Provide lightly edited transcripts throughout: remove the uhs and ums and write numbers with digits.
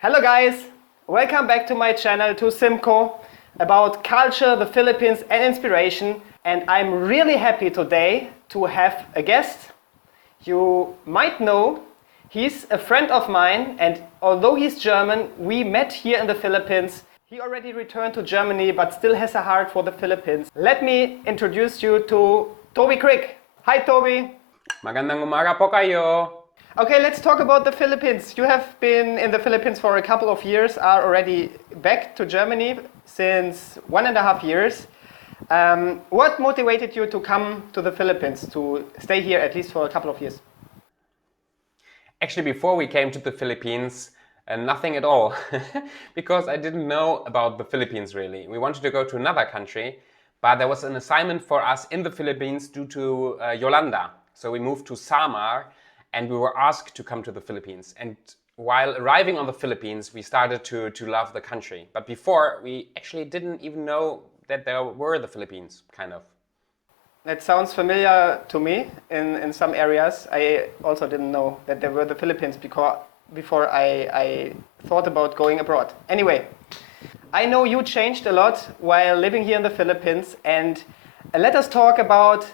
Hello guys, welcome back to my channel to Simco about culture, the Philippines and inspiration, and I'm really happy today to have a guest. You might know he's a friend of mine, and although he's German, we met here in the Philippines. He already returned to Germany but still has a heart for the Philippines. Let me introduce you to Tobi Krick. Hi Toby. Magandang umaga po kayo. Okay, let's talk about the Philippines. You have been in the Philippines for a couple of years, are already back to Germany since 1.5 years. What motivated you to come to the Philippines, to stay here at least for a couple of years? Actually, before we came to the Philippines, nothing at all, because I didn't know about the Philippines really. We wanted to go to another country, but there was an assignment for us in the Philippines due to Yolanda. So we moved to Samar and we were asked to come to the Philippines. And while arriving on the Philippines, we started to love the country. But before, we actually didn't even know that there were the Philippines, kind of. That sounds familiar to me in some areas. I also didn't know that there were the Philippines before I thought about going abroad. Anyway, I know you changed a lot while living here in the Philippines, and let us talk about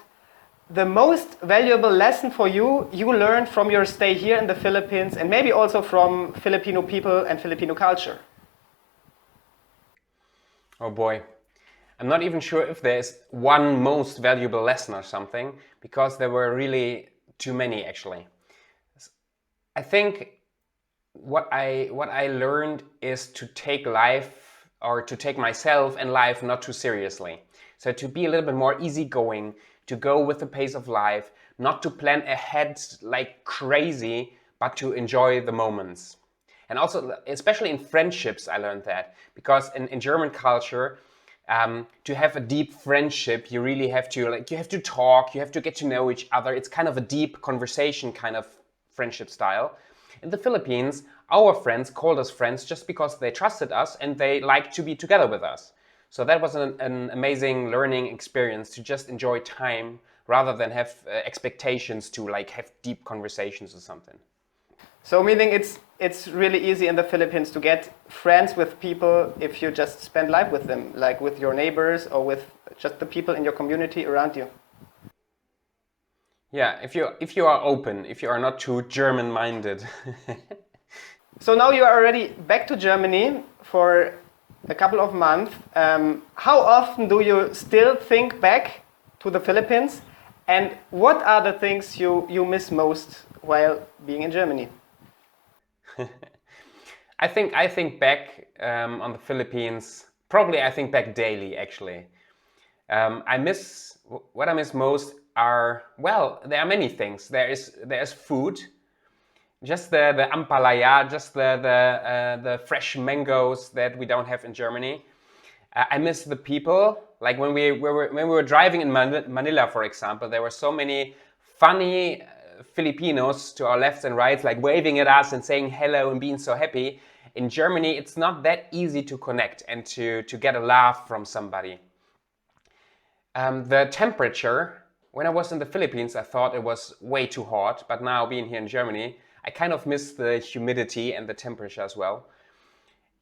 the most valuable lesson for you learned from your stay here in the Philippines, and maybe also from Filipino people and Filipino culture. Oh boy. I'm not even sure if there's one most valuable lesson or something, because there were really too many actually. I think what I learned is to take life, or to take myself and life, not too seriously. So to be a little bit more easygoing, to go with the pace of life, not to plan ahead like crazy, but to enjoy the moments. And also, especially in friendships, I learned that, because in German culture, to have a deep friendship, you really have to you have to talk, you have to get to know each other. It's kind of a deep conversation kind of friendship style. In the Philippines, our friends called us friends just because they trusted us and they liked to be together with us. So that was an amazing learning experience, to just enjoy time rather than have expectations to have deep conversations or something. So meaning it's really easy in the Philippines to get friends with people if you just spend life with them, like with your neighbors or with just the people in your community around you. Yeah, if you are open, if you are not too German-minded. So now you are already back to Germany for a couple of months. How often do you still think back to the Philippines, and what are the things you miss most while being in Germany? I think back on the Philippines. Probably I think back daily actually. What I miss most are, well, there are many things. There's food, just the ampalaya, just the fresh mangoes that we don't have in Germany. I miss the people. Like when we were driving in Manila, for example, there were so many funny Filipinos to our left and right, like waving at us and saying hello and being so happy. In Germany, it's not that easy to connect and to get a laugh from somebody. The temperature, when I was in the Philippines, I thought it was way too hot, but now being here in Germany, I kind of miss the humidity and the temperature as well.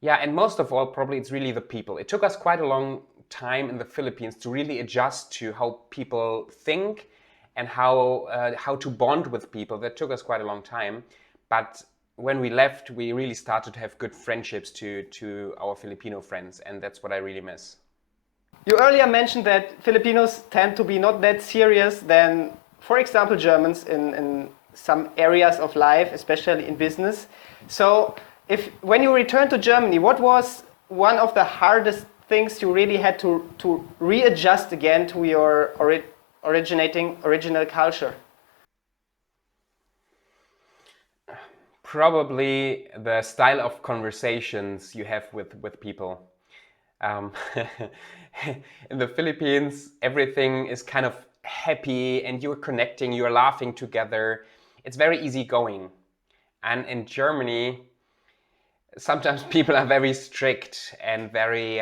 Yeah, and most of all, probably it's really the people. It took us quite a long time in the Philippines to really adjust to how people think and how to bond with people. That took us quite a long time. But when we left, we really started to have good friendships to our Filipino friends, and that's what I really miss. You earlier mentioned that Filipinos tend to be not that serious than, for example, Germans in some areas of life, especially in business. So when you returned to Germany, what was one of the hardest things you really had to readjust again to your original culture? Probably the style of conversations you have with people. Um, in the Philippines, everything is kind of happy and you're connecting, you're laughing together. It's very easygoing. And in Germany, sometimes people are very strict and very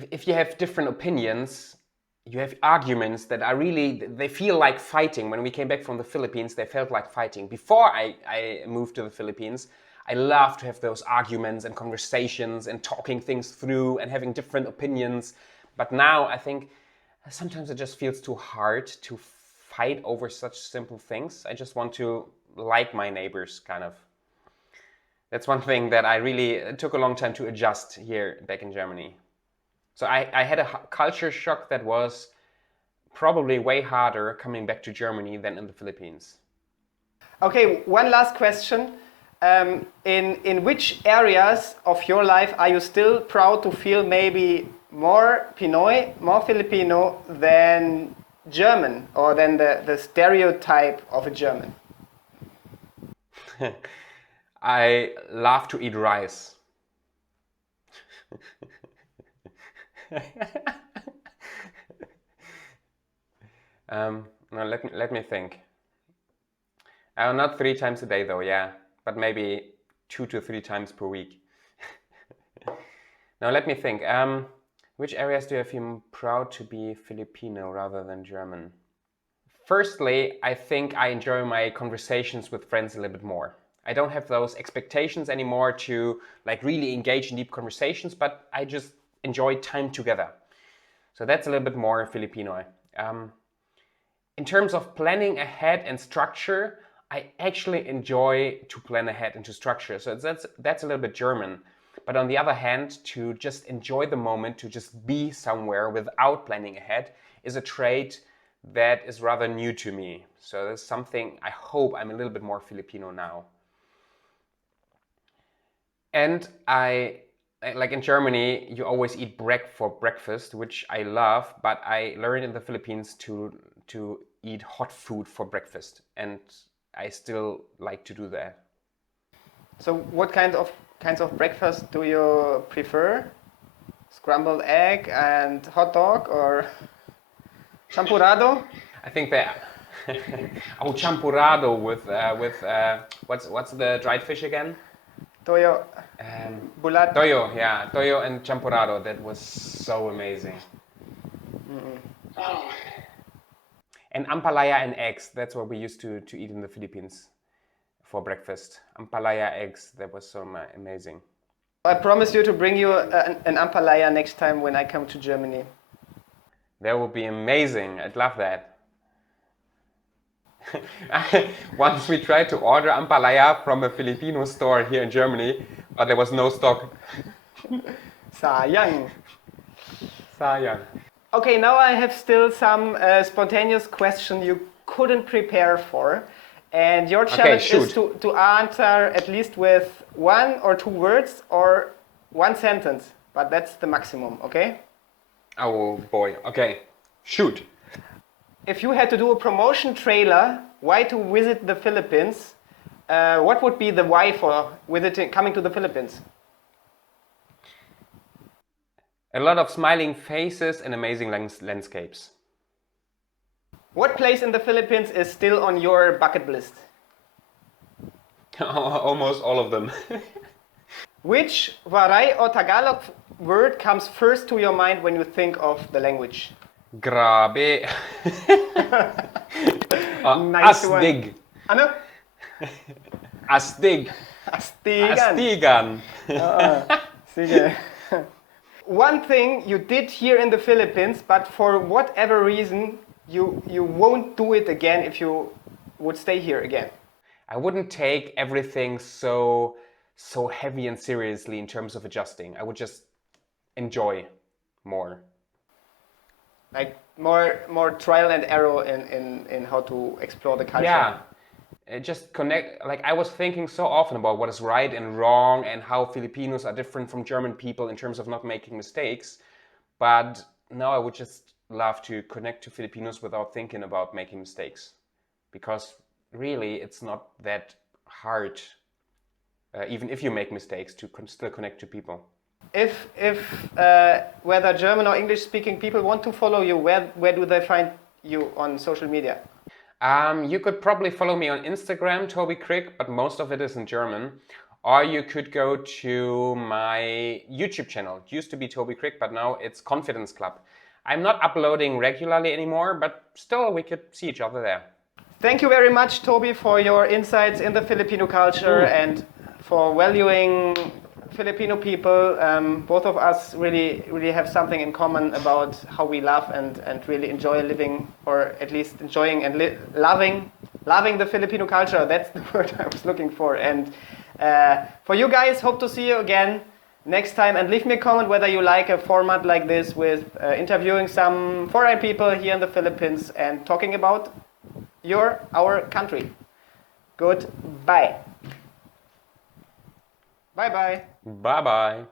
if you have different opinions, you have arguments that are really, they feel like fighting. When we came back from the Philippines, they felt like fighting. Before I moved to the Philippines, I love to have those arguments and conversations and talking things through and having different opinions. But now I think sometimes it just feels too hard to fight over such simple things. I just want to like my neighbors, kind of. That's one thing that I really it took a long time to adjust here back in Germany. So I had a culture shock that was probably way harder coming back to Germany than in the Philippines. Okay, one last question. In which areas of your life are you still proud to feel maybe more Pinoy, more Filipino than German, or than the stereotype of a German? I love to eat rice. No, let me think. Not 3 times a day though, yeah, but maybe 2 to 3 times per week. Now let me think. Which areas do I feel proud to be Filipino rather than German? Firstly, I think I enjoy my conversations with friends a little bit more. I don't have those expectations anymore to like really engage in deep conversations, but I just enjoy time together. So that's a little bit more Filipino. In terms of planning ahead and structure, I actually enjoy to plan ahead and to structure. So that's a little bit German. But on the other hand, to just enjoy the moment, to just be somewhere without planning ahead is a trait that is rather new to me. So that's something I hope I'm a little bit more Filipino now. And like in Germany, you always eat for breakfast, which I love, but I learned in the Philippines to eat hot food for breakfast, and I still like to do that. So what kinds of breakfast do you prefer? Scrambled egg and hot dog, or champurrado? I think that champurrado with what's the dried fish again? Toyo. Bulat. Toyo, yeah, toyo and champurrado. That was so amazing. Oh. And ampalaya and eggs. That's what we used to eat in the Philippines for breakfast. Ampalaya eggs. That was so amazing. I promise you to bring you an ampalaya next time when I come to Germany. That would be amazing. I'd love that. Once we tried to order ampalaya from a Filipino store here in Germany, but there was no stock. Sayang. Sayang. Okay, now I have still some spontaneous question you couldn't prepare for. And your challenge is to answer at least with 1 or 2 words or 1 sentence. But that's the maximum, okay? Oh boy, okay. Shoot. If you had to do a promotion trailer, why to visit the Philippines, what would be the why for coming to the Philippines? A lot of smiling faces and amazing landscapes. What place in the Philippines is still on your bucket list? Almost all of them. Which Waray or Tagalog word comes first to your mind when you think of the language? Grabe. Nice astig. One. Ano? Astig. Astigan. Astigan. Sige. One thing you did here in the Philippines, but for whatever reason, you won't do it again if you would stay here again. I wouldn't take everything so heavy and seriously in terms of adjusting. I would just enjoy more. Like more trial and error in how to explore the culture. Yeah. Just connect, like I was thinking so often about what is right and wrong and how Filipinos are different from German people in terms of not making mistakes. But now I would just love to connect to Filipinos without thinking about making mistakes. Because really it's not that hard, even if you make mistakes, to still connect to people. If whether German or English speaking people want to follow you, where do they find you on social media? You could probably follow me on Instagram, Tobi Krick, but most of it is in German. Or you could go to my YouTube channel. It used to be Tobi Krick, but now it's Confidence Club. I'm not uploading regularly anymore, but still we could see each other there. Thank you very much, Toby, for your insights in the Filipino culture and for valuing Filipino people. Both of us really have something in common about how we love and really enjoy living, or at least enjoying and loving the Filipino culture. That's the word I was looking for. And for you guys, hope to see you again next time. And leave me a comment whether you like a format like this with interviewing some foreign people here in the Philippines and talking about our country. Goodbye. Bye-bye. Bye-bye.